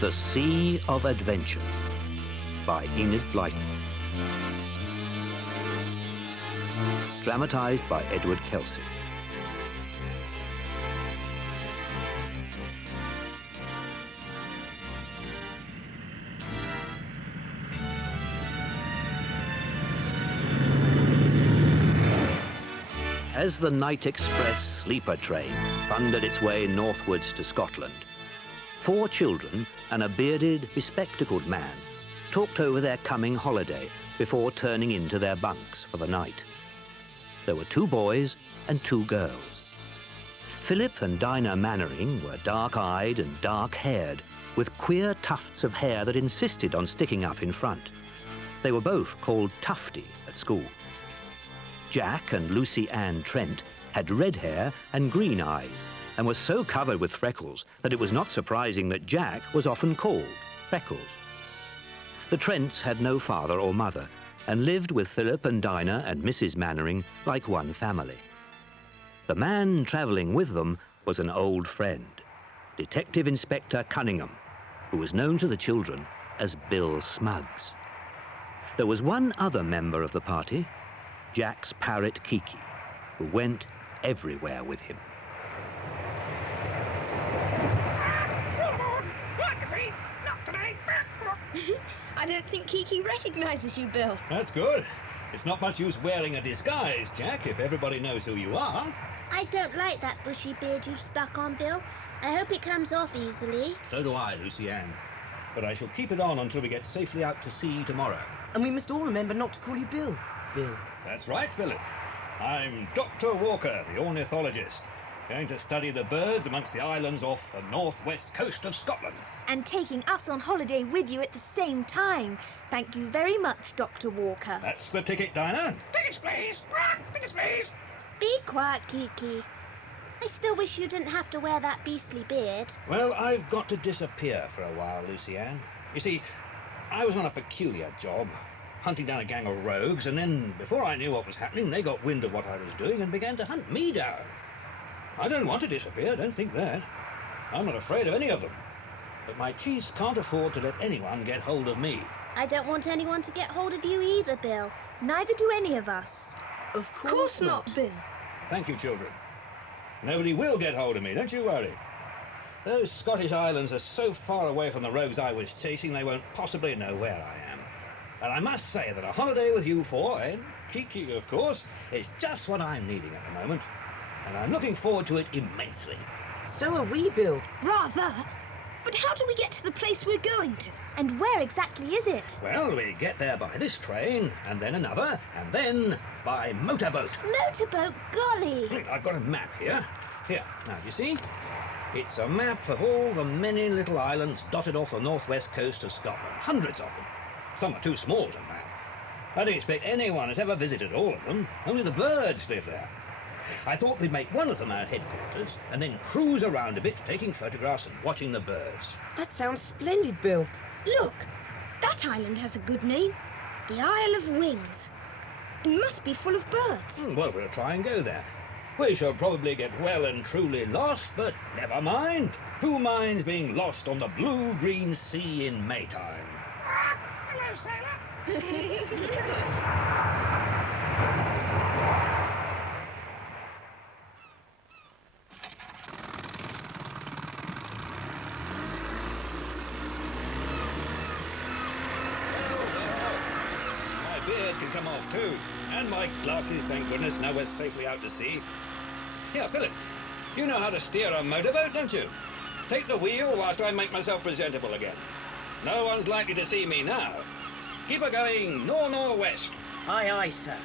The Sea of Adventure by Enid Blyton. Dramatised by Edward Kelsey. As the night express sleeper train thundered its way northwards to Scotland, 4 children and a bearded, bespectacled man talked over their coming holiday before turning into their bunks for the night. There were 2 boys and 2 girls. Philip and Dinah Mannering were dark-eyed and dark-haired, with queer tufts of hair that insisted on sticking up in front. They were both called Tufty at school. Jack and Lucy Ann Trent had red hair and green eyes and were so covered with freckles that it was not surprising that Jack was often called Freckles. The Trents had no father or mother and lived with Philip and Dinah and Mrs. Mannering like one family. The man travelling with them was an old friend, Detective Inspector Cunningham, who was known to the children as Bill Smuggs. There was one other member of the party, Jack's parrot Kiki, who went everywhere with him. I don't think Kiki recognises you, Bill. That's good. It's not much use wearing a disguise, Jack, if everybody knows who you are. I don't like that bushy beard you've stuck on, Bill. I hope it comes off easily. So do I, Lucy Ann. But I shall keep it on until we get safely out to sea tomorrow. And we must all remember not to call you Bill. Bill. That's right, Philip. I'm Dr. Walker, the ornithologist, going to study the birds amongst the islands off the northwest coast of Scotland. And taking us on holiday with you at the same time. Thank you very much, Dr. Walker. That's the ticket, Dinah. Tickets, please. Tickets, please. Be quiet, Kiki. I still wish you didn't have to wear that beastly beard. Well, I've got to disappear for a while, Lucy Ann. You see, I was on a peculiar job, hunting down a gang of rogues, and then, before I knew what was happening, they got wind of what I was doing and began to hunt me down. I don't want to disappear, don't think that. I'm not afraid of any of them. But my chiefs can't afford to let anyone get hold of me. I don't want anyone to get hold of you either, Bill. Neither do any of us. Of Course not, Bill. Thank you, children. Nobody will get hold of me, don't you worry. Those Scottish islands are so far away from the rogues I was chasing, they won't possibly know where I am. And I must say that a holiday with you 4, and Kiki, of course, is just what I'm needing at the moment. And I'm looking forward to it immensely. So are we, Bill. Rather. But how do we get to the place we're going to? And where exactly is it? Well, we get there by this train, and then another, and then by motorboat. Motorboat, golly! I've got a map here. Here, now, do you see? It's a map of all the many little islands dotted off the northwest coast of Scotland. Hundreds of them. Some are too small to map. I don't expect anyone has ever visited all of them. Only the birds live there. I thought we'd make one of them our headquarters and then cruise around a bit, taking photographs and watching the birds. That sounds splendid, Bill. Look, that island has a good name. The Isle of Wings. It must be full of birds. Well, we'll try and go there. We shall probably get well and truly lost, but never mind. Who minds being lost on the blue-green sea in Maytime? Hello, sailor. Can come off too, and my glasses, thank goodness. Now we're safely out to sea. Here, Philip, you know how to steer a motorboat, don't you? Take the wheel whilst I make myself presentable again. No one's likely to see me now. Keep her going nor'-nor'-west. Aye, aye, sir.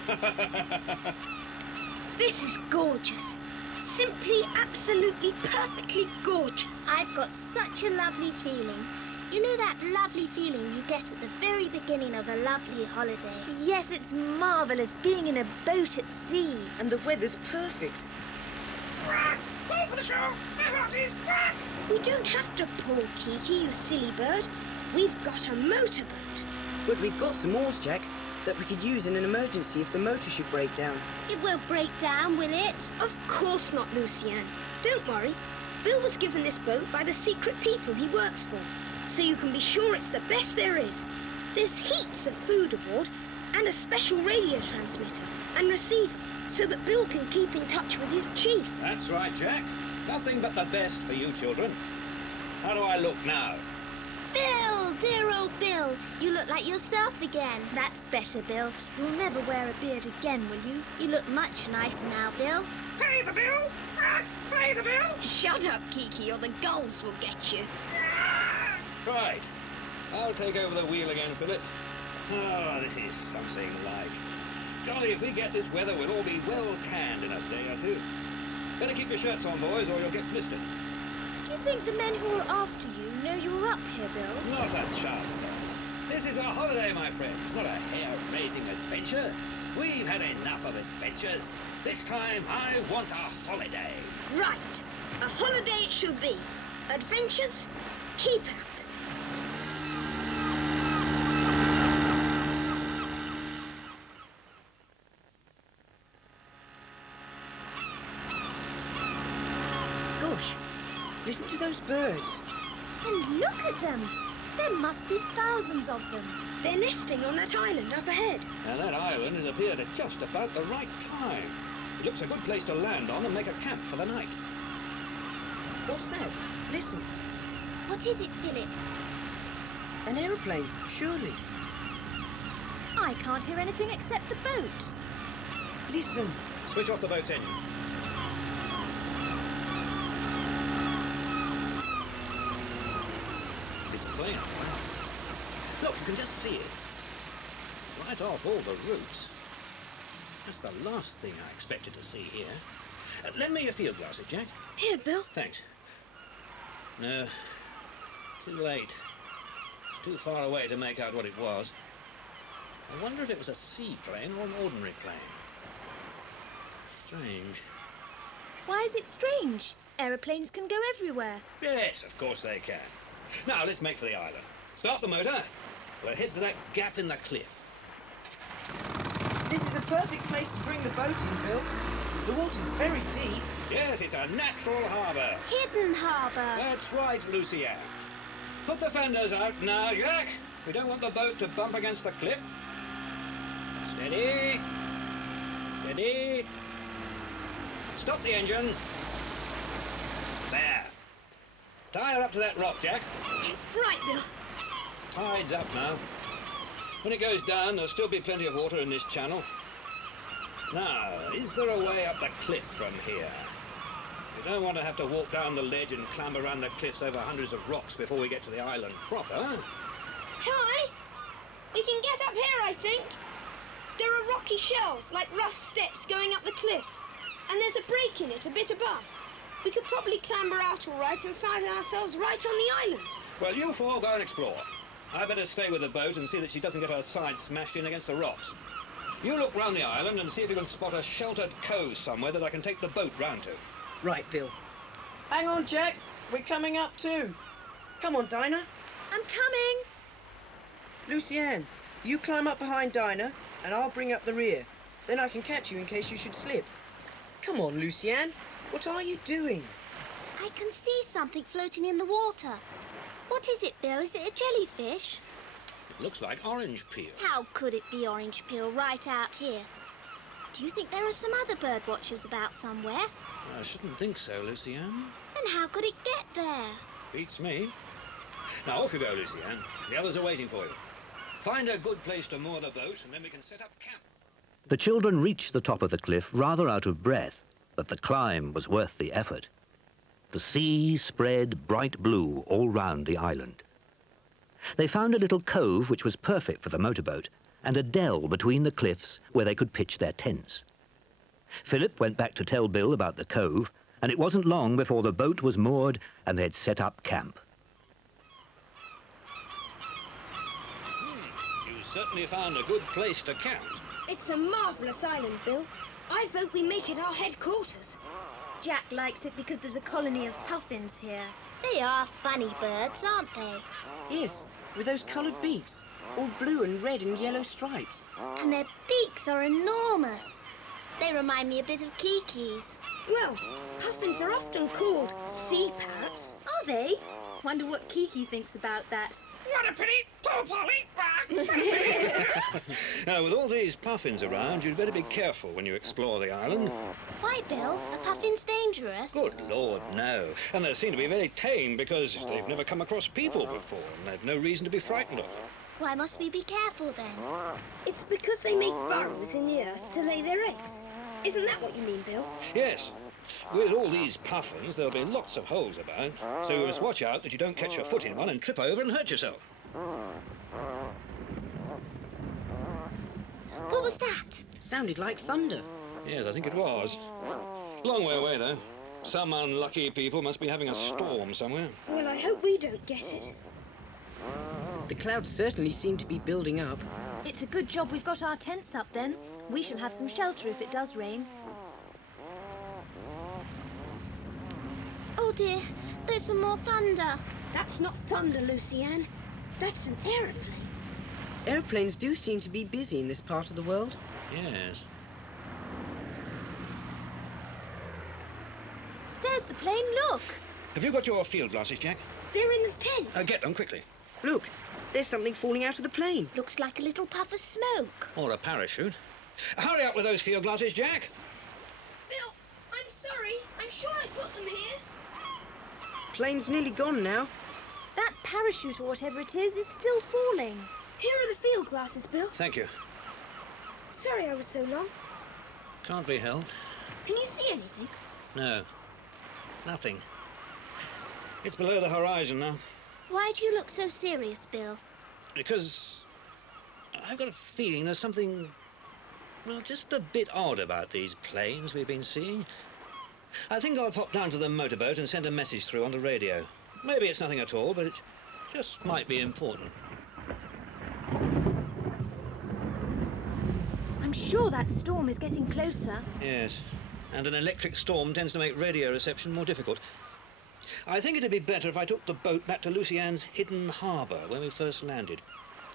This is gorgeous. Simply, absolutely, perfectly gorgeous. I've got such a lovely feeling. You know that lovely feeling you get at the very beginning of a lovely holiday? Yes, it's marvellous being in a boat at sea. And the weather's perfect. All for the show! We don't have to pull, Kiki, you silly bird. We've got a motorboat. But we've got some oars, Jack, that we could use in an emergency if the motor should break down. It won't break down, will it? Of course not, Lucy Ann. Don't worry. Bill was given this boat by the secret people he works for. so you can be sure it's the best there is. There's heaps of food aboard and a special radio transmitter and receiver so that Bill can keep in touch with his chief. That's right, Jack. Nothing but the best for you children. How do I look now? Bill, dear old Bill, you look like yourself again. That's better, Bill. You'll never wear a beard again, will you? You look much nicer now, Bill. Pay the bill! Pay the bill! Shut up, Kiki, or the gulls will get you. Right. I'll take over the wheel again, Philip. Oh, this is something like. Golly, if we get this weather, we'll all be well tanned in a day or two. Better keep your shirts on, boys, or you'll get blistered. Do you think the men who are after you know you're up here, Bill? Not a chance, Dad. This is a holiday, my friends, not a hair-raising adventure. We've had enough of adventures. This time, I want a holiday. Right. A holiday it shall be. Adventures, keep out. Gosh, listen to those birds. And look at them. There must be thousands of them. They're nesting on that island up ahead. And that island has appeared at just about the right time. It looks a good place to land on and make a camp for the night. What's that? Listen, What is it, Philip? an aeroplane, surely. I can't hear anything except the boat. Listen. Switch off the boat's engine. It's plain. Look, you can just see it. Right off all the roofs. That's the last thing I expected to see here. Lend me your field glasses, Jack. Here, Bill. Thanks. No. Too late. Too far away to make out what it was. I wonder if it was a seaplane or an ordinary plane. Strange. Why is it strange? Aeroplanes can go everywhere. Yes, of course they can. Now, let's make for the island. Start the motor. We'll head for that gap in the cliff. This is a perfect place to bring the boat in, Bill. The water's very deep. Yes, it's a natural harbour. Hidden harbour. That's right, Lucienne. Put the fenders out now, Jack. We don't want the boat to bump against the cliff. Steady. Steady. Stop the engine. There. Tie her up to that rock, Jack. Right, Bill. Tide's up now. When it goes down, there'll still be plenty of water in this channel. Now, is there a way up the cliff from here? We don't want to have to walk down the ledge and climb around the cliffs over hundreds of rocks before we get to the island proper. Hi. We can get up here, I think. There are rocky shelves, like rough steps going up the cliff. And there's a break in it a bit above. We could probably clamber out all right and find ourselves right on the island. Well, you four go and explore. I better stay with the boat and see that she doesn't get her side smashed in against the rocks. You look round the island and see if you can spot a sheltered cove somewhere that I can take the boat round to. Right, Bill. Hang on, Jack. We're coming up too. Come on, Dinah. I'm coming. Lucienne, you climb up behind Dinah, and I'll bring up the rear. Then I can catch you in case you should slip. Come on, Lucienne. What are you doing? I can see something floating in the water. What is it, Bill? Is it a jellyfish? It looks like orange peel. How could it be orange peel right out here? Do you think there are some other bird watchers about somewhere? I shouldn't think so, Lucienne. Then how could it get there? Beats me. Now, off you go, Lucienne. The others are waiting for you. Find a good place to moor the boat, and then we can set up camp. The children reached the top of the cliff rather out of breath, but the climb was worth the effort. The sea spread bright blue all round the island. They found a little cove which was perfect for the motorboat, and a dell between the cliffs where they could pitch their tents. Philip went back to tell Bill about the cove, and it wasn't long before the boat was moored and they'd set up camp. You certainly found a good place to camp. It's a marvellous island, Bill. I vote we make it our headquarters. Jack likes it because there's a colony of puffins here. They are funny birds, aren't they? Yes, with those coloured beaks. All blue and red and yellow stripes. And their beaks are enormous. They remind me a bit of Kiki's. Well, puffins are often called sea parrots. Are they? Wonder what Kiki thinks about that. What a pity! Poor Polly! With all these puffins around, you'd better be careful when you explore the island. Why, Bill? Are puffins dangerous? Good Lord, no. And they seem to be very tame because they've never come across people before, and they've no reason to be frightened of them. Why must we be careful then? It's because they make burrows in the earth to lay their eggs. Isn't that what you mean, Bill? Yes. With all these puffins, there'll be lots of holes about, so you must watch out that you don't catch your foot in one and trip over and hurt yourself. What was that? Sounded like thunder. Yes, I think it was. Long way away, though. Some unlucky people must be having a storm somewhere. Well, I hope we don't get it. The clouds certainly seem to be building up. It's a good job we've got our tents up then. We shall have some shelter if it does rain. Oh dear, there's some more thunder. That's not thunder, Lucienne. That's an aeroplane. Airplanes do seem to be busy in this part of the world. Yes. There's the plane, look! Have you got your field glasses, Jack? They're in the tent. Get them quickly. Look, there's something falling out of the plane. Looks like a little puff of smoke. Or a parachute. Hurry up with those field glasses, Jack. Bill, I'm sorry. I'm sure I put them here. Plane's nearly gone now. That parachute or whatever it is still falling. Here are the field glasses, Bill. Thank you. Sorry I was so long. Can't be helped. Can you see anything? No. Nothing. It's below the horizon now. Why do you look so serious, Bill? Because I've got a feeling there's something, well, just a bit odd about these planes we've been seeing. I think I'll pop down to the motorboat and send a message through on the radio. Maybe it's nothing at all, but it just might be important. I'm sure that storm is getting closer. Yes, and an electric storm tends to make radio reception more difficult. I think it'd be better if I took the boat back to Lucienne's hidden harbour where we first landed.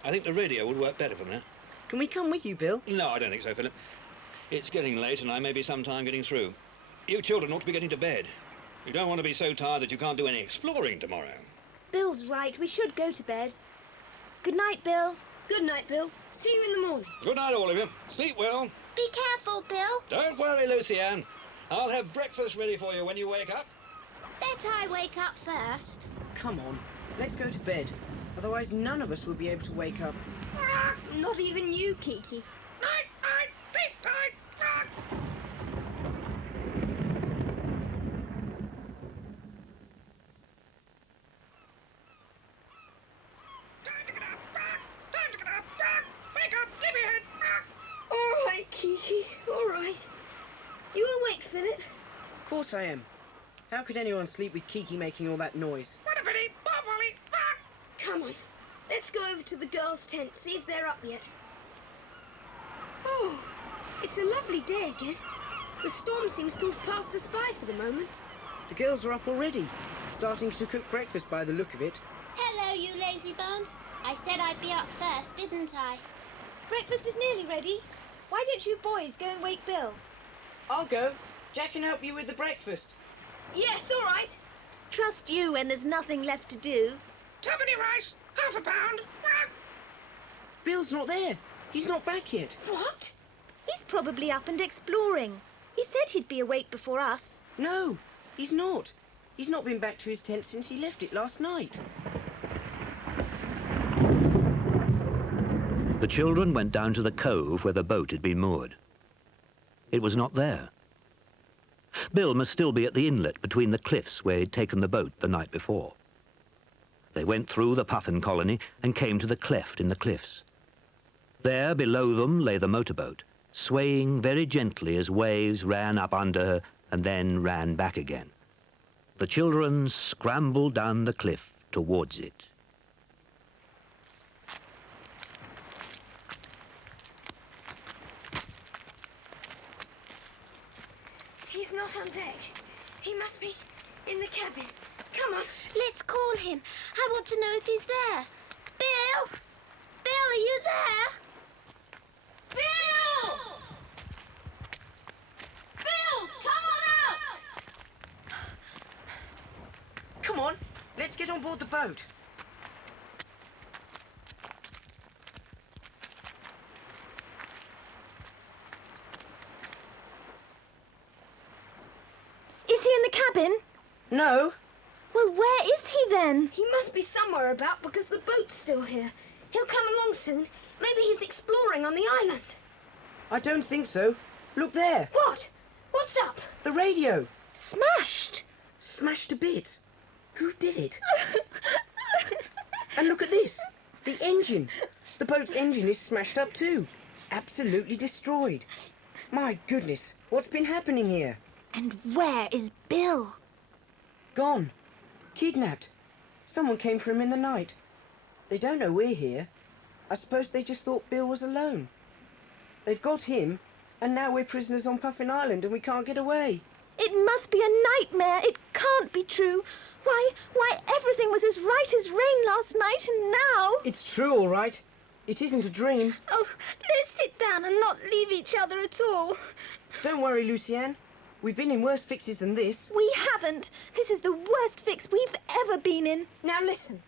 I think the radio would work better from there. Can we come with you, Bill? No, I don't think so, Philip. It's getting late and I may be some time getting through. You children ought to be getting to bed. You don't want to be so tired that you can't do any exploring tomorrow. Bill's right, we should go to bed. Good night, Bill. Good night, Bill. See you in the morning. Good night, all of you. Sleep well. Be careful, Bill. Don't worry, Lucienne. I'll have breakfast ready for you when you wake up. Bet I wake up first. Come on, let's go to bed. Otherwise, none of us will be able to wake up. Not even you, Kiki. Night, night, sleep tight. Time to get up. Time to get up. Wake up, sleepyhead. All right, Kiki. All right. You awake, Philip? Of course I am. How could anyone sleep with Kiki making all that noise? What a pity. Poor Polly. Come on. Let's go over to the girls' tent, see if they're up yet. Oh, it's a lovely day again. The storm seems to have passed us by for the moment. The girls are up already, starting to cook breakfast by the look of it. Hello, you lazy bones. I said I'd be up first, didn't I? Breakfast is nearly ready. Why don't you boys go and wake Bill? I'll go. Jack can help you with the breakfast. Yes, all right. Trust you when there's nothing left to do. Tuppeny rice. Half a pound. Bill's not there. He's not back yet. What? He's probably up and exploring. He said he'd be awake before us. No, he's not. He's not been back to his tent since he left it last night. The children went down to the cove where the boat had been moored. It was not there. Bill must still be at the inlet between the cliffs where he'd taken the boat the night before. They went through the puffin colony and came to the cleft in the cliffs. There, below them, lay the motorboat, swaying very gently as waves ran up under her and then ran back again. The children scrambled down the cliff towards it. He's not on deck. He must be in the cabin. Come on. Let's call him. I want to know if he's there. Bill! Bill, are you there? Bill! Bill, come on out! Come on, let's get on board the boat. Is he in the cabin? No. Well, where is he then? He must be somewhere about because the boat's still here. He'll come along soon. Maybe he's exploring on the island. I don't think so. Look there. What? What's up? The radio. Smashed. Smashed to bits. Who did it? And look at this. The engine. The boat's engine is smashed up too. Absolutely destroyed. My goodness, what's been happening here? And where is Bill? Gone. Kidnapped. Someone came for him in the night. They don't know we're here. I suppose they just thought Bill was alone. They've got him, and now we're prisoners on Puffin Island and we can't get away. It must be a nightmare. It can't be true. Why, everything was as right as rain last night, and now... It's true, all right. It isn't a dream. Oh, let's sit down and not leave each other at all. Don't worry, Lucienne. We've been in worse fixes than this. We haven't. This is the worst fix we've ever been in. Now listen.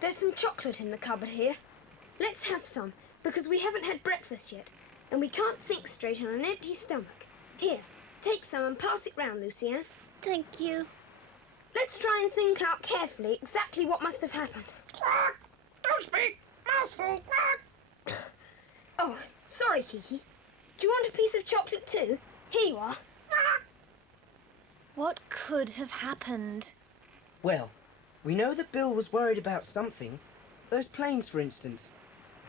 There's some chocolate in the cupboard here. Let's have some, because we haven't had breakfast yet, and we can't think straight on an empty stomach. Here, take some and pass it round, Lucienne. Thank you. Let's try and think out carefully exactly what must have happened. Quack! Don't speak! Mouthful! Quack! Oh, sorry, Kiki. Do you want a piece of chocolate too? Here you are. What could have happened? Well, we know that Bill was worried about something. Those planes, for instance.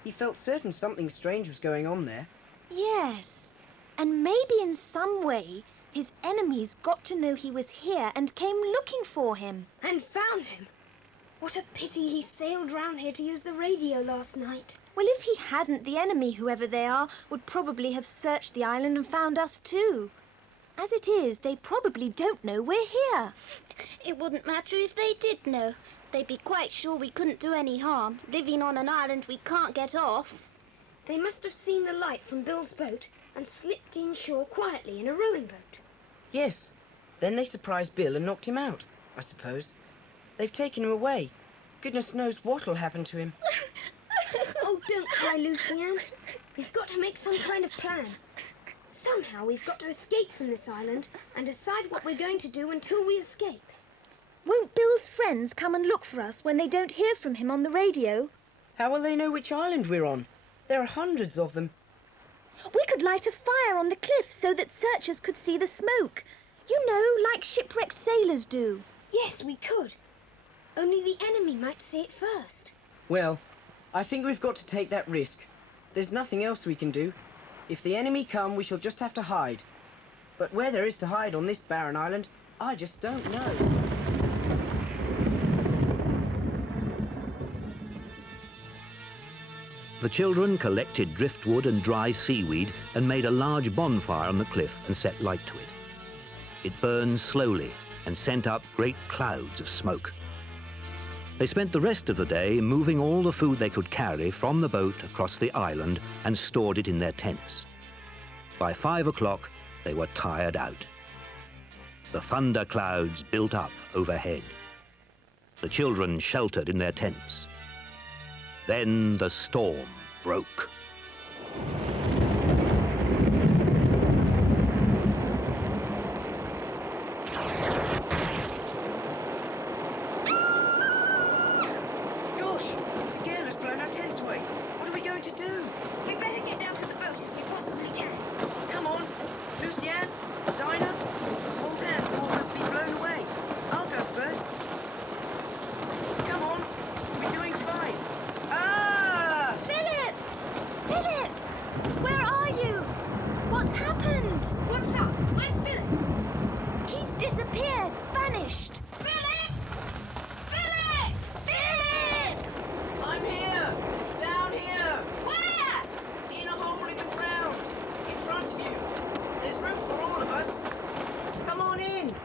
He felt certain something strange was going on there. Yes. And maybe in some way, his enemies got to know he was here and came looking for him. And found him. What a pity he sailed round here to use the radio last night. Well, if he hadn't, the enemy, whoever they are, would probably have searched the island and found us too. As it is, they probably don't know we're here. It wouldn't matter if they did know. They'd be quite sure we couldn't do any harm, living on an island we can't get off. They must have seen the light from Bill's boat and slipped inshore quietly in a rowing boat. Yes. Then they surprised Bill and knocked him out, I suppose. They've taken him away. Goodness knows what'll happen to him. Oh, don't cry, Lucienne. We've got to make some kind of plan. Somehow we've got to escape from this island and decide what we're going to do until we escape. Won't Bill's friends come and look for us when they don't hear from him on the radio? How will they know which island we're on? There are hundreds of them. We could light a fire on the cliff so that searchers could see the smoke. You know, like shipwrecked sailors do. Yes, we could. Only the enemy might see it first. Well, I think we've got to take that risk. There's nothing else we can do. If the enemy come, we shall just have to hide. But where there is to hide on this barren island, I just don't know. The children collected driftwood and dry seaweed and made a large bonfire on the cliff and set light to it. It burned slowly and sent up great clouds of smoke. They spent the rest of the day moving all the food they could carry from the boat across the island and stored it in their tents. By 5 o'clock, they were tired out. The thunder clouds built up overhead. The children sheltered in their tents. Then the storm broke. Gosh, the gale has blown our tents away. What are we going to do? We'd better get down to the boat if we possibly can. Come on, Lucienne, Dinah, hold hands or we'll be blown away. I'll go first. Come on, we're doing fine. Ah! Philip! Philip! Where are you? What's happened? What's up? Where's Philip? He's disappeared, vanished. Philip! Philip! Philip! I'm here! Down here! Where? In a hole in the ground! In front of you! There's room for all of us! Come on in!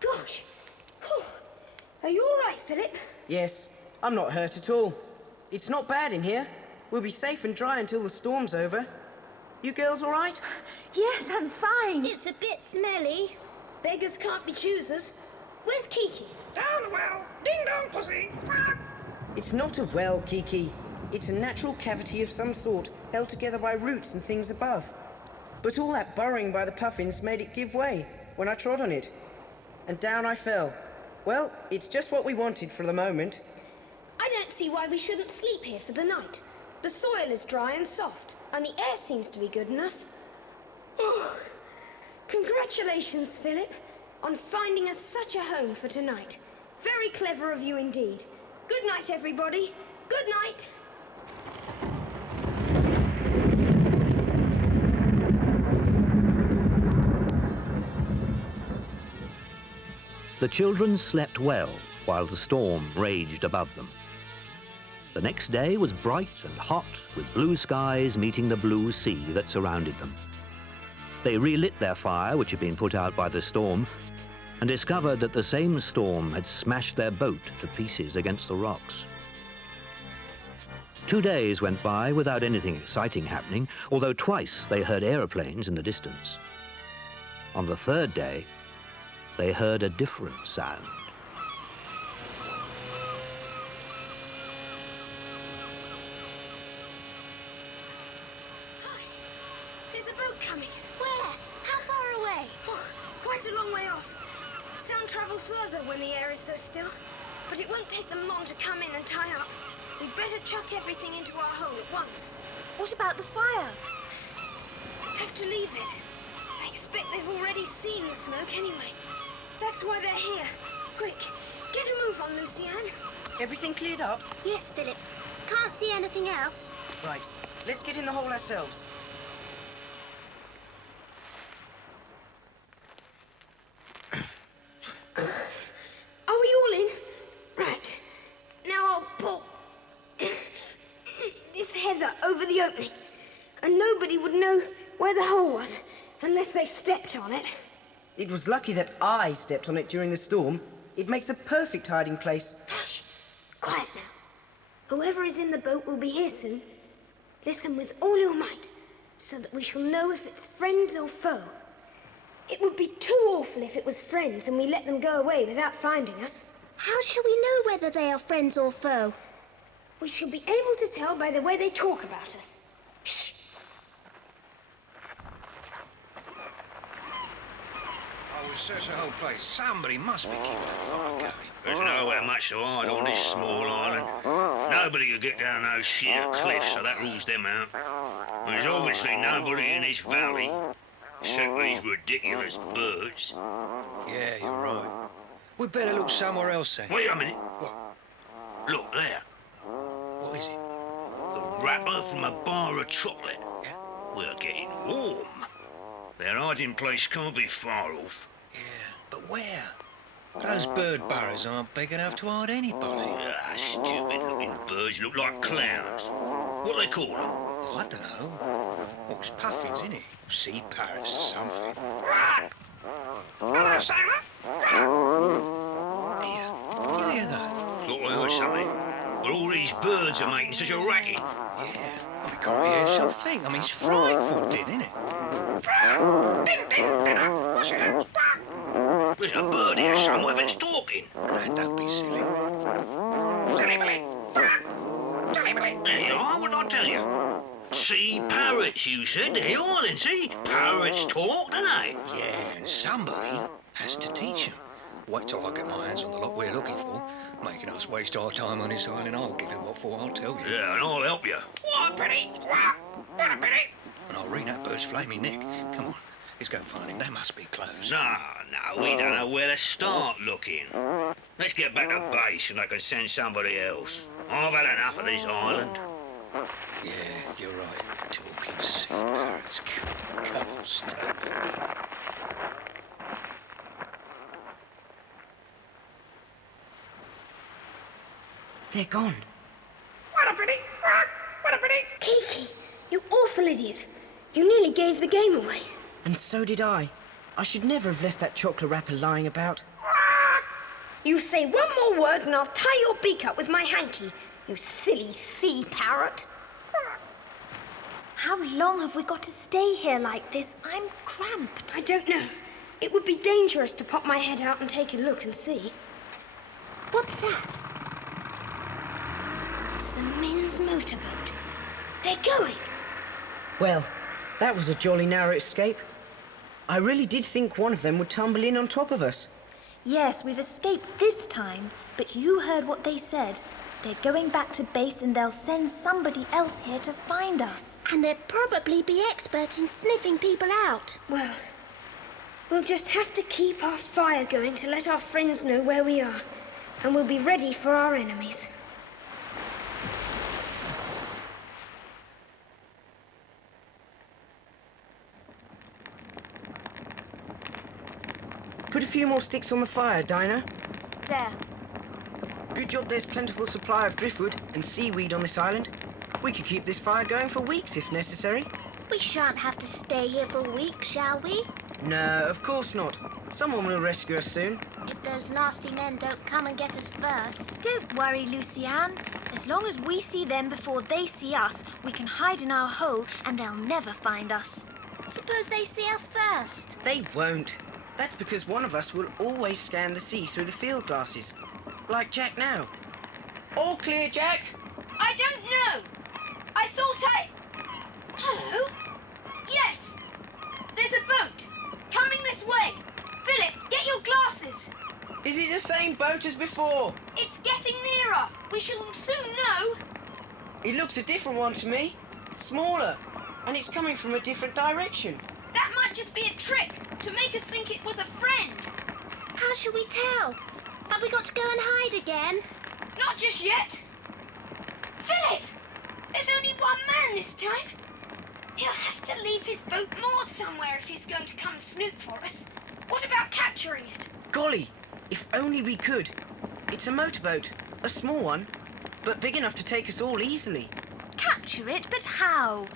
Gosh. Whew. Are you all right, Philip? Yes, I'm not hurt at all. It's not bad in here. We'll be safe and dry until the storm's over. You girls all right? Yes, I'm fine. It's a bit smelly. Beggars can't be choosers. Where's Kiki? Down the well. Ding dong, pussy. It's not a well, Kiki. It's a natural cavity of some sort, held together by roots and things above. But all that burrowing by the puffins made it give way when I trod on it. And down I fell. Well, it's just what we wanted for the moment. I don't see why we shouldn't sleep here for the night. The soil is dry and soft, and the air seems to be good enough. Oh, congratulations, Philip, on finding us such a home for tonight. Very clever of you indeed. Good night, everybody. Good night. The children slept well while the storm raged above them. The next day was bright and hot, with blue skies meeting the blue sea that surrounded them. They relit their fire, which had been put out by the storm, and discovered that the same storm had smashed their boat to pieces against the rocks. 2 days went by without anything exciting happening, although twice they heard aeroplanes in the distance. On the third day, they heard a different sound. There's a boat coming. Where? How far away? Oh, quite a long way off. Sound travels further when the air is so still, but it won't take them long to come in and tie up. We'd better chuck everything into our hole at once. What about the fire? Have to leave it. I expect they've already seen the smoke anyway. That's why they're here. Quick, get a move on, Lucienne. Everything cleared up? Yes, Philip. Can't see anything else. Right, let's get in the hole ourselves. Are we all in? Right. Now I'll pull this heather over the opening, and nobody would know where the hole was unless they stepped on it. It was lucky that I stepped on it during the storm. It makes a perfect hiding place. Hush. Quiet now. Whoever is in the boat will be here soon. Listen with all your might, so that we shall know if it's friends or foe. It would be too awful if it was friends and we let them go away without finding us. How shall we know whether they are friends or foe? We shall be able to tell by the way they talk about us. Shh. Oh, we've searched the whole place. Somebody must be keeping that fire going. There's nowhere much to hide on this small island. Nobody could get down those sheer cliffs, so that rules them out. There's obviously nobody in this valley, except these ridiculous birds. Yeah, you're right. We'd better look somewhere else then. Wait a minute. What? Look there. What is it? The wrapper from a bar of chocolate. Yeah? We're getting warm. Their hiding place can't be far off. Yeah, but where? Those bird burrows aren't big enough to hide anybody. Ah, stupid-looking birds look like clowns. What do they call them? Oh, I don't know. Well, it's puffins, isn't it? Sea parrots or something. Hello, sailor. Here, do you hear that? Thought I heard something. But all these birds are making such a racket. Yeah, I can't hear something. I mean, it's frightful, isn't it? There's a bird here somewhere that's talking. Now, don't be silly. There you are, what did I tell you? Sea parrots, you said. There you are then, see? Parrots talk, don't they? Yeah, and somebody has to teach them. Wait till I get my hands on the lot we're looking for. Making us waste our time on this island, I'll give him what for, I'll tell you. Yeah, and I'll help you. What a pity. What a pity. And I'll wring that bird's flaming neck. Come on, let's go and find him. They must be close. No, we don't know where to start looking. Let's get back to base and I can send somebody else. I've had enough of this island. Yeah, you're right. Talking sea parrots. Come on, stop it. They're gone. What a pity. What a pity. Kiki, you awful idiot. You nearly gave the game away. And so did I. I should never have left that chocolate wrapper lying about. You say one more word and I'll tie your beak up with my hanky, you silly sea parrot. How long have we got to stay here like this? I'm cramped. I don't know. It would be dangerous to pop my head out and take a look and see. What's that? It's the men's motorboat. They're going. Well, that was a jolly narrow escape. I really did think one of them would tumble in on top of us. Yes, we've escaped this time, but you heard what they said. They're going back to base and they'll send somebody else here to find us. And they'll probably be expert in sniffing people out. Well, we'll just have to keep our fire going to let our friends know where we are. And we'll be ready for our enemies. Put a few more sticks on the fire, Dinah. There. Good job there's plentiful supply of driftwood and seaweed on this island. We could keep this fire going for weeks if necessary. We shan't have to stay here for weeks, shall we? No, of course not. Someone will rescue us soon. If those nasty men don't come and get us first. Don't worry, Lucy-Anne. As long as we see them before they see us, we can hide in our hole and they'll never find us. Suppose they see us first. They won't. That's because one of us will always scan the sea through the field glasses. Like Jack now. All clear, Jack? I don't know. I thought I... Hello? Yes. There's a boat. Coming this way. Philip, get your glasses. Is it the same boat as before? It's getting nearer. We shall soon know. It looks a different one to me. Smaller. And it's coming from a different direction. That might just be a trick to make us think it was a friend. How shall we tell? Have we got to go and hide again? Not just yet. Philip! There's only one man this time. He'll have to leave his boat moored somewhere if he's going to come and snoop for us. What about capturing it? Golly, if only we could. It's a motorboat, a small one, but big enough to take us all easily. Capture it? But how?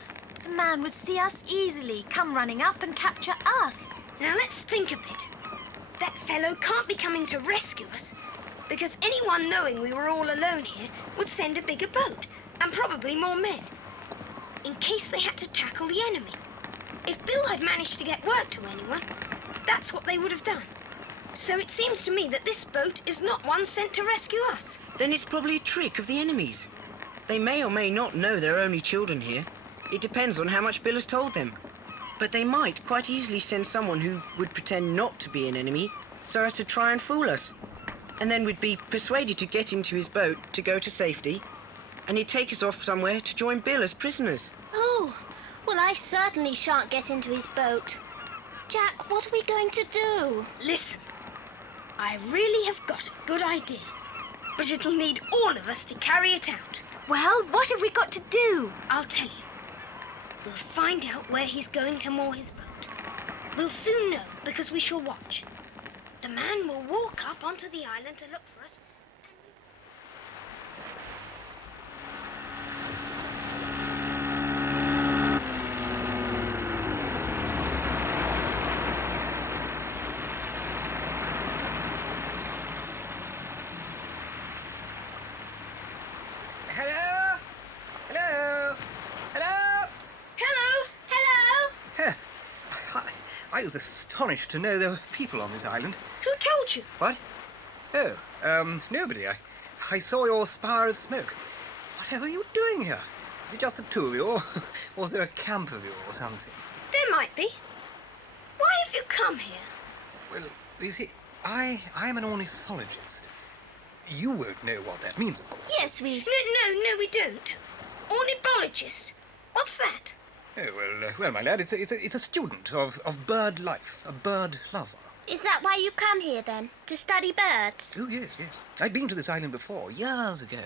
The man would see us easily, come running up and capture us. Now let's think a bit. That fellow can't be coming to rescue us, because anyone knowing we were all alone here would send a bigger boat, and probably more men, in case they had to tackle the enemy. If Bill had managed to get word to anyone, that's what they would have done. So it seems to me that this boat is not one sent to rescue us. Then it's probably a trick of the enemies. They may or may not know there are only children here. It depends on how much Bill has told them. But they might quite easily send someone who would pretend not to be an enemy so as to try and fool us. And then we'd be persuaded to get into his boat to go to safety, and he'd take us off somewhere to join Bill as prisoners. Oh, well, I certainly shan't get into his boat. Jack, what are we going to do? Listen, I really have got a good idea, but it'll need all of us to carry it out. Well, what have we got to do? I'll tell you. We'll find out where he's going to moor his boat. We'll soon know, because we shall watch. The man will walk up onto the island to look for us. Hello? Hello? Hello? Hello! Hello! I was astonished to know there were people on this island. Who told you? What? Oh, nobody. I saw your spire of smoke. Whatever are you doing here? Is it just the two of you, or was there a camp of you or something? There might be. Why have you come here? Well, you see, I am an ornithologist. You won't know what that means, of course. Yes, we... No, we don't. Ornithologist. What's that? Oh, well, my lad, it's a student of bird life, a bird lover. Is that why you come here, then? To study birds? Oh, yes. I'd been to this island before, years ago,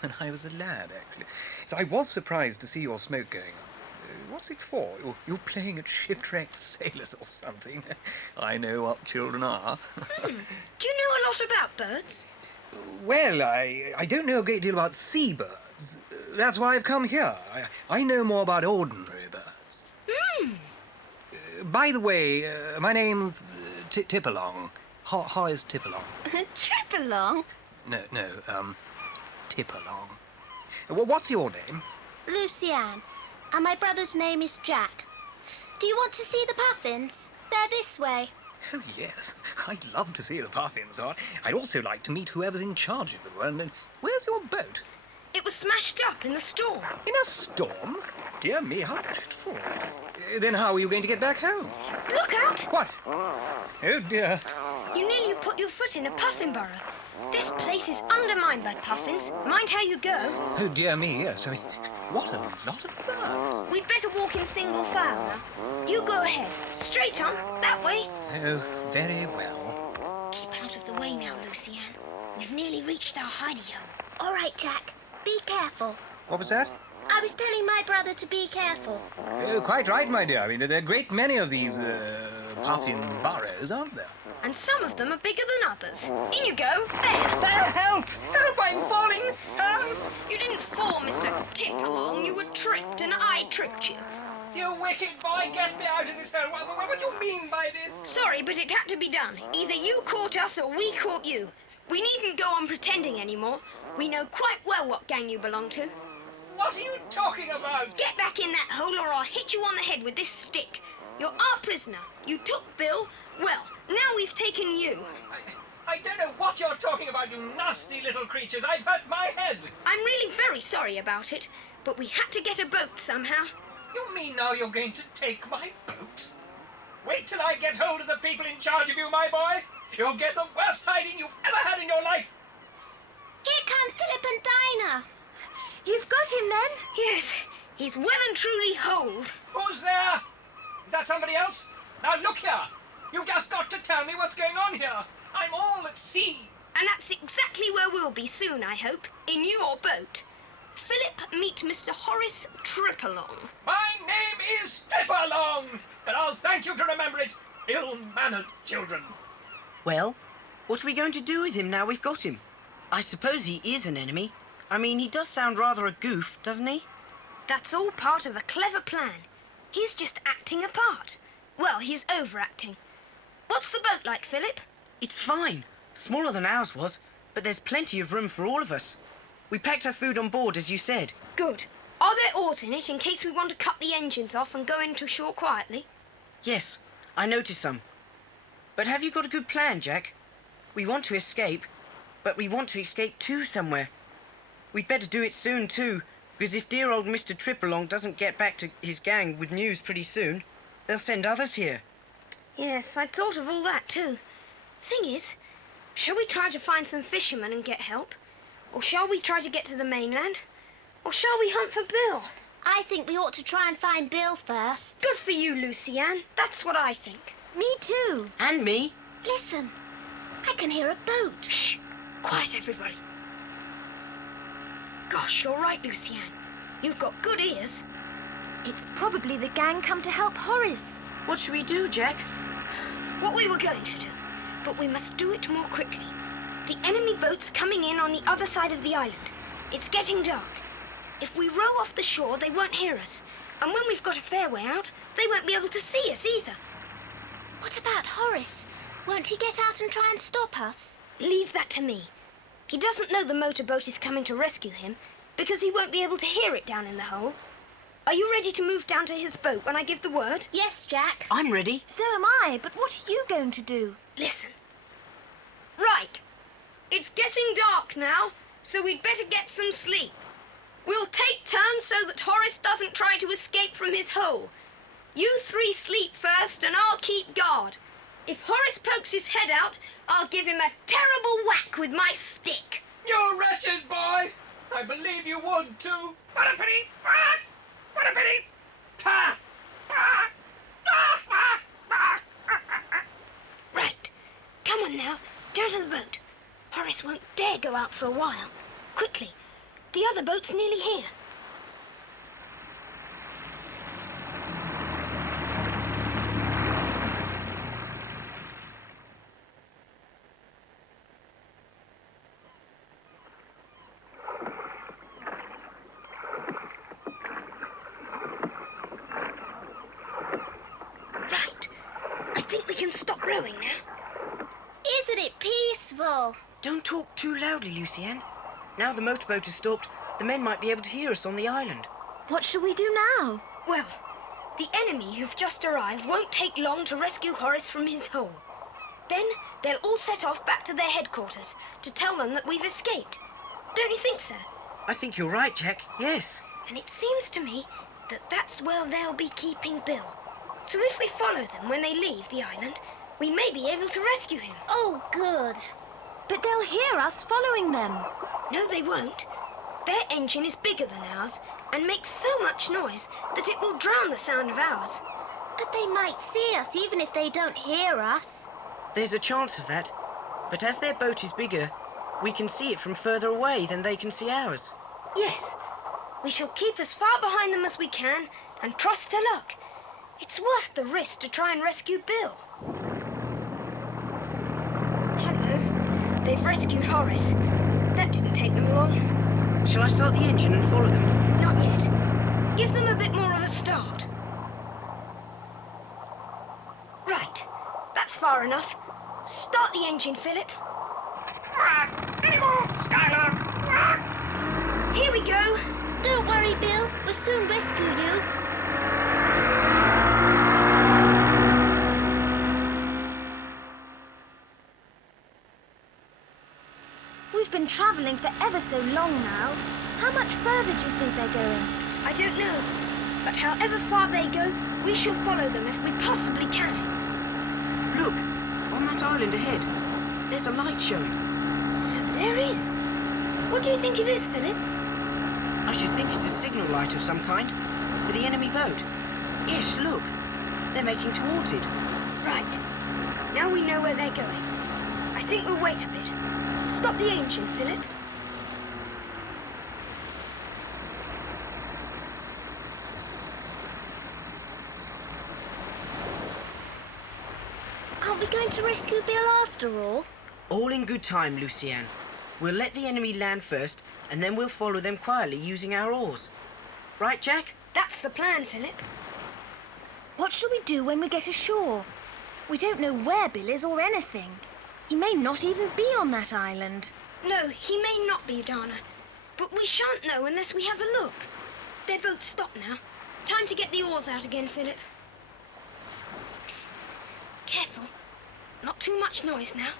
when I was a lad, actually. So I was surprised to see your smoke going on. What's it for? You're playing at shipwrecked sailors or something. I know what children are. Do you know a lot about birds? Well, I don't know a great deal about seabirds. That's why I've come here. I know more about ordinary birds. By the way, my name's Tipalong. How is Tipalong? Trip along. No, Tipalong. Well, what's your name? Lucy-Anne. and my brother's name is Jack. Do you want to see the puffins? They're this way. Oh, yes. I'd love to see the puffins. I'd also like to meet whoever's in charge of them. And where's your boat? It was smashed up in the storm. In a storm? Dear me, how dreadful. Then how are you going to get back home? Look out! What? Oh, dear. You nearly put your foot in a puffin burrow. This place is undermined by puffins. Mind how you go. Oh, dear me, yes. I mean, what a lot of birds. We'd better walk in single file now. You go ahead. Straight on. That way. Oh, very well. Keep out of the way now, Lucy-Anne. We've nearly reached our hidey hole. All right, Jack. Be careful. What was that? I was telling my brother to be careful. Oh, quite right, my dear. I mean, there are a great many of these puffin burrows, aren't there? And some of them are bigger than others. In you go. There. Help! Help! I'm falling! Help! You didn't fall, Mr. Tip-along. You were tripped, and I tripped you. You wicked boy, get me out of this hole. What do you mean by this? Sorry, but it had to be done. Either you caught us or we caught you. We needn't go on pretending anymore. We know quite well what gang you belong to. What are you talking about? Get back in that hole or I'll hit you on the head with this stick. You're our prisoner. You took Bill. Well, now we've taken you. I don't know what you're talking about, you nasty little creatures. I've hurt my head. I'm really very sorry about it, but we had to get a boat somehow. You mean now you're going to take my boat? Wait till I get hold of the people in charge of you, my boy. You'll get the worst hiding you've ever had in your life. Here come Philip and Dinah. You've got him then? Yes, he's well and truly holed. Who's there? Is that somebody else? Now look here. You've just got to tell me what's going on here. I'm all at sea. And that's exactly where we'll be soon, I hope. In your boat. Philip, meet Mr. Horace Tripalong. My name is Tripalong, and I'll thank you to remember it, ill-mannered children. Well, what are we going to do with him now we've got him? I suppose he is an enemy. I mean, he does sound rather a goof, doesn't he? That's all part of a clever plan. He's just acting a part. Well, he's overacting. What's the boat like, Philip? It's fine. Smaller than ours was, but there's plenty of room for all of us. We packed our food on board, as you said. Good. Are there oars in it in case we want to cut the engines off and go into shore quietly? Yes, I noticed some. But have you got a good plan, Jack? We want to escape, but we want to escape to somewhere. We'd better do it soon, too, because if dear old Mr. Tripalong doesn't get back to his gang with news pretty soon, they'll send others here. Yes, I'd thought of all that, too. Thing is, shall we try to find some fishermen and get help? Or shall we try to get to the mainland? Or shall we hunt for Bill? I think we ought to try and find Bill first. Good for you, Lucy-Anne. That's what I think. Me too. And me. Listen, I can hear a boat. Shh! Quiet, everybody. Gosh, you're right, Lucy-Anne. You've got good ears. It's probably the gang come to help Horace. What should we do, Jack? What we were going to do, but we must do it more quickly. The enemy boat's coming in on the other side of the island. It's getting dark. If we row off the shore, they won't hear us. And when we've got a fair way out, they won't be able to see us either. What about Horace? Won't he get out and try and stop us? Leave that to me. He doesn't know the motorboat is coming to rescue him because he won't be able to hear it down in the hole. Are you ready to move down to his boat when I give the word? Yes, Jack. I'm ready. So am I, but what are you going to do? Listen. Right. It's getting dark now, so we'd better get some sleep. We'll take turns so that Horace doesn't try to escape from his hole. You three sleep first and I'll keep guard. If Horace pokes his head out, I'll give him a terrible whack with my stick. You wretched boy! I believe you would, too. What a pity! What a pity! Ha! Right. Come on now. Down to the boat. Horace won't dare go out for a while. Quickly. The other boat's nearly here. Right. I think we can stop rowing now. Isn't it peaceful? Don't talk too loudly, Lucy-Anne. Now the motorboat has stopped, the men might be able to hear us on the island. What shall we do now? Well, the enemy who've just arrived won't take long to rescue Horace from his hole. Then they'll all set off back to their headquarters to tell them that we've escaped. Don't you think so? I think you're right, Jack. Yes. And it seems to me that that's where they'll be keeping Bill. So if we follow them when they leave the island, we may be able to rescue him. Oh, good. But they'll hear us following them. No, they won't. Their engine is bigger than ours and makes so much noise that it will drown the sound of ours. But they might see us even if they don't hear us. There's a chance of that. But as their boat is bigger, we can see it from further away than they can see ours. Yes. We shall keep as far behind them as we can and trust to luck. It's worth the risk to try and rescue Bill. Hello. They've rescued Horace. That didn't take them long. Shall I start the engine and follow them? Not yet. Give them a bit more of a start. Right. That's far enough. Start the engine, Philip. Any more? Skylark! Here we go. Don't worry, Bill. We'll soon rescue you. We've been travelling for ever so long now. How much further do you think they're going? I don't know. But however far they go, we shall follow them if we possibly can. Look, on that island ahead, there's a light showing. So there is. What do you think it is, Philip? I should think it's a signal light of some kind for the enemy boat. Yes, look. They're making towards it. Right. Now we know where they're going. I think we'll wait a bit. Stop the engine, Philip. Aren't we going to rescue Bill after all? All in good time, Lucienne. We'll let the enemy land first, and then we'll follow them quietly using our oars. Right, Jack? That's the plan, Philip. What shall we do when we get ashore? We don't know where Bill is or anything. He may not even be on that island. No, he may not be, Dana. But we shan't know unless we have a look. Their boat's stopped now. Time to get the oars out again, Philip. Careful. Not too much noise now.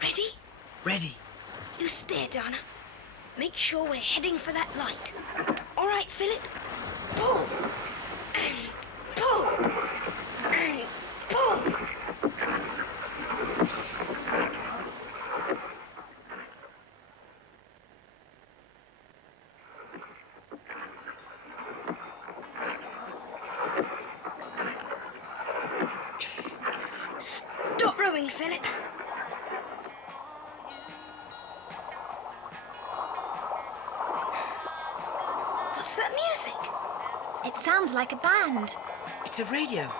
Ready? Ready. You steer, Dana. Make sure we're heading for that light. All right, Philip. Pull. And pull. And pull. Stop rowing, Philip. What's that music? It sounds like a band. It's a radio.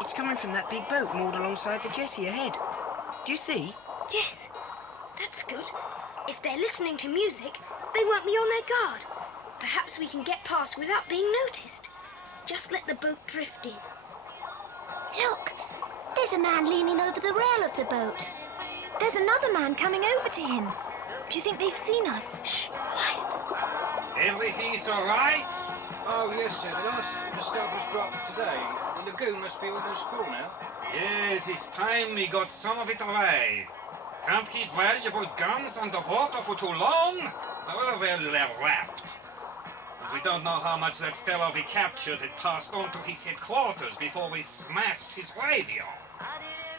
It's coming from that big boat moored alongside the jetty ahead. Do you see? Yes, that's good. If they're listening to music, they won't be on their guard. Perhaps we can get past without being noticed. Just let the boat drift in. Look, there's a man leaning over the rail of the boat. There's another man coming over to him. Do you think they've seen us? Shh, quiet. Everything's all right? Oh, yes, sir. The stuff was dropped today. The lagoon must be almost full now. Yes, it's time we got some of it away. Can't keep valuable guns underwater for too long. Oh, well, they're wrapped. But we don't know how much that fellow we captured had passed on to his headquarters before we smashed his radio.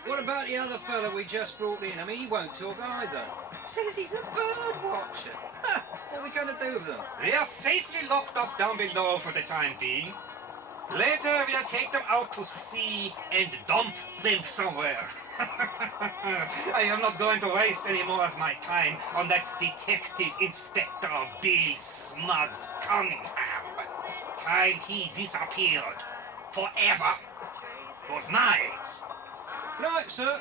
What about the other fellow we just brought in? I mean, he won't talk either. Says he's a bird watcher. Huh, what are we going to do with them? They are safely locked up down below for the time being. Later, we'll take them out to sea and dump them somewhere. I am not going to waste any more of my time on that Detective Inspector Bill Smugs Cunningham. Time he disappeared. Forever. Good night. Right, sir.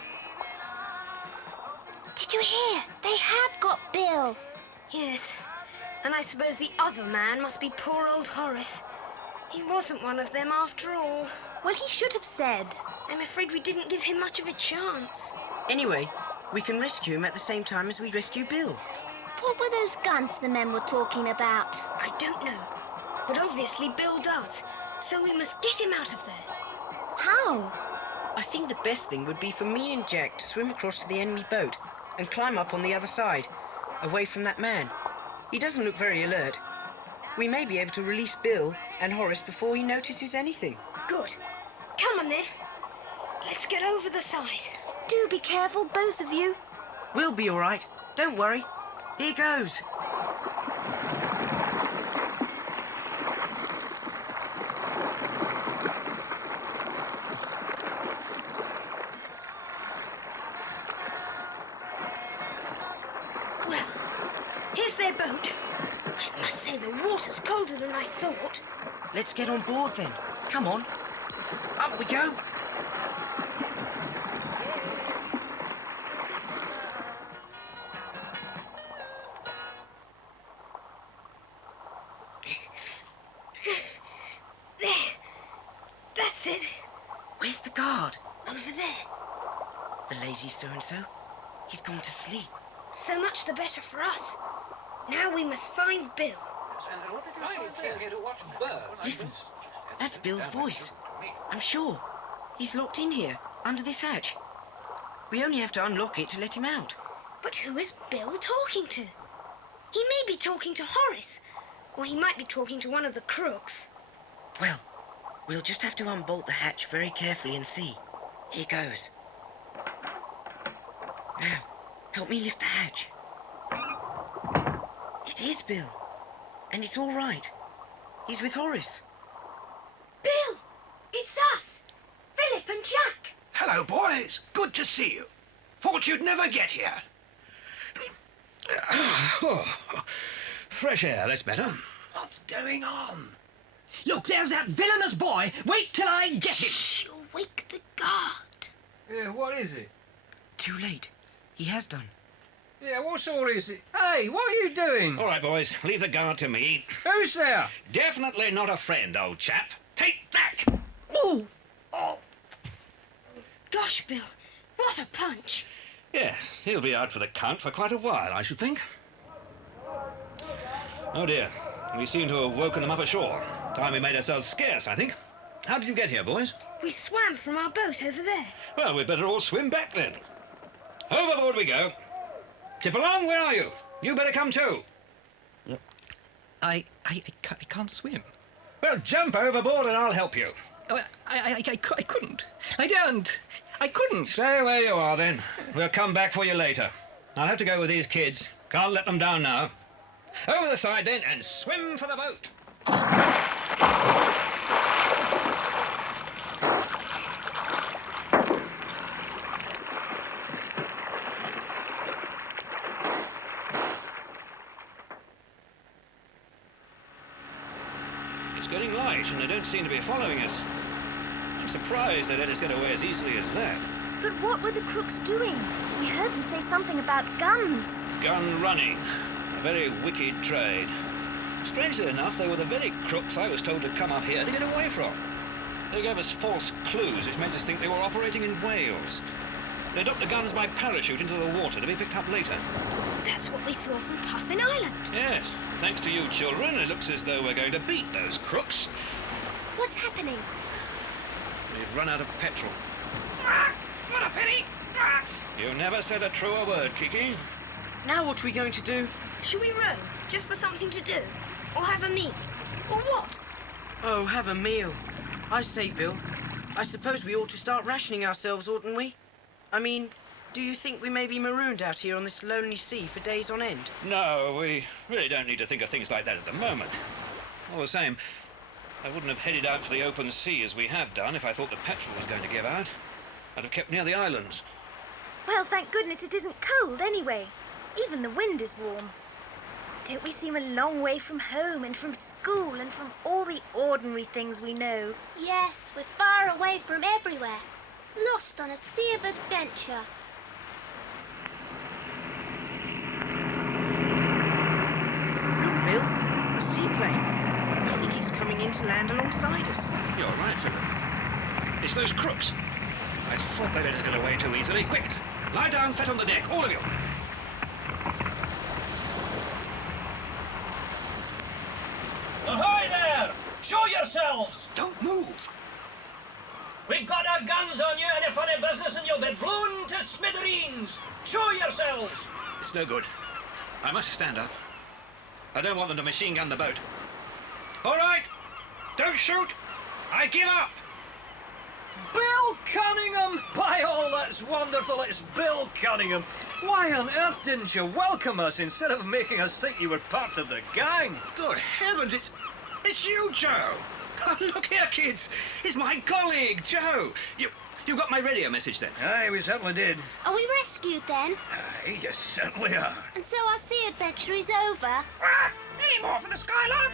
Did you hear? They have got Bill. Yes, and I suppose the other man must be poor old Horace. He wasn't one of them after all. Well, he should have said. I'm afraid we didn't give him much of a chance. Anyway, we can rescue him at the same time as we rescue Bill. What were those guns the men were talking about? I don't know. But obviously Bill does, so we must get him out of there. How? I think the best thing would be for me and Jack to swim across to the enemy boat and climb up on the other side, away from that man. He doesn't look very alert. We may be able to release Bill and Horace before he notices anything. Good. Come on then. Let's get over the side. Do be careful, both of you. We'll be all right. Don't worry. Here goes. Well, here's their boat. I must say the water's colder than I thought. Let's get on board then. Come on. Up we go. There. That's it. Where's the guard? Over there. The lazy so-and-so. He's gone to sleep. So much the better for us. Now we must find Bill. Listen, that's Bill's voice. I'm sure. He's locked in here, under this hatch. We only have to unlock it to let him out. But who is Bill talking to? He may be talking to Horace, or he might be talking to one of the crooks. Well, we'll just have to unbolt the hatch very carefully and see. Here goes. Now, help me lift the hatch. It is Bill. And it's all right. He's with Horace. Bill! It's us! Philip and Jack! Hello, boys. Good to see you. Thought you'd never get here. Oh, fresh air, that's better. What's going on? Look, there's that villainous boy. Wait till I get him. Shh, you'll wake the guard. Yeah, what is it? Too late. He has done. Yeah, what's all is it? Hey, what are you doing? All right, boys, leave the guard to me. Who's there? Definitely not a friend, old chap. Take that! Ooh! Oh. Gosh, Bill, what a punch. Yeah, he'll be out for the count for quite a while, I should think. Oh, dear. We seem to have woken them up ashore. Time we made ourselves scarce, I think. How did you get here, boys? We swam from our boat over there. Well, we'd better all swim back, then. Overboard we go. Tip along, where are you? You better come too. I can't swim. Well, jump overboard and I'll help you. Oh, I couldn't. I don't. I couldn't. Stay where you are, then. We'll come back for you later. I'll have to go with these kids. Can't let them down now. Over the side, then, and swim for the boat. It's getting light, and they don't seem to be following us. I'm surprised they let us get away as easily as that. But what were the crooks doing? We heard them say something about guns. Gun running. A very wicked trade. Strangely enough, they were the very crooks I was told to come up here to get away from. They gave us false clues, which made us think they were operating in Wales. They dropped the guns by parachute into the water to be picked up later. That's what we saw from Puffin Island. Yes, thanks to you children, it looks as though we're going to beat those crooks. What's happening? We've run out of petrol. What a pity! You never said a truer word, Kiki. Now what are we going to do? Should we row, just for something to do? Or have a meal? Or what? Oh, have a meal. I say, Bill, I suppose we ought to start rationing ourselves, oughtn't we? I mean, do you think we may be marooned out here on this lonely sea for days on end? No, we really don't need to think of things like that at the moment. All the same, I wouldn't have headed out for the open sea as we have done if I thought the petrol was going to give out. I'd have kept near the islands. Well, thank goodness it isn't cold anyway. Even the wind is warm. Don't we seem a long way from home and from school and from all the ordinary things we know? Yes, we're far away from everywhere. Lost on a sea of adventure. Look, Bill, a seaplane. I think it's coming in to land alongside us. You're right, Philip. It's those crooks. I thought they let us get away too easily. Quick, lie down flat on the deck, all of you. Ahoy there! yourselves! Don't move! We've got our guns on you, any funny business, and you'll be blown to smithereens! Show yourselves! It's no good. I must stand up. I don't want them to machine gun the boat. All right! Don't shoot! I give up! Bill Cunningham! By all that's wonderful, it's Bill Cunningham! Why on earth didn't you welcome us instead of making us think you were part of the gang? Good heavens, it's you, Joe! Look here, kids! It's my colleague, Joe! You got my radio message then? Aye, we certainly did. Are we rescued then? Aye, you certainly are. And so our sea adventure is over? Any more for the Skylab?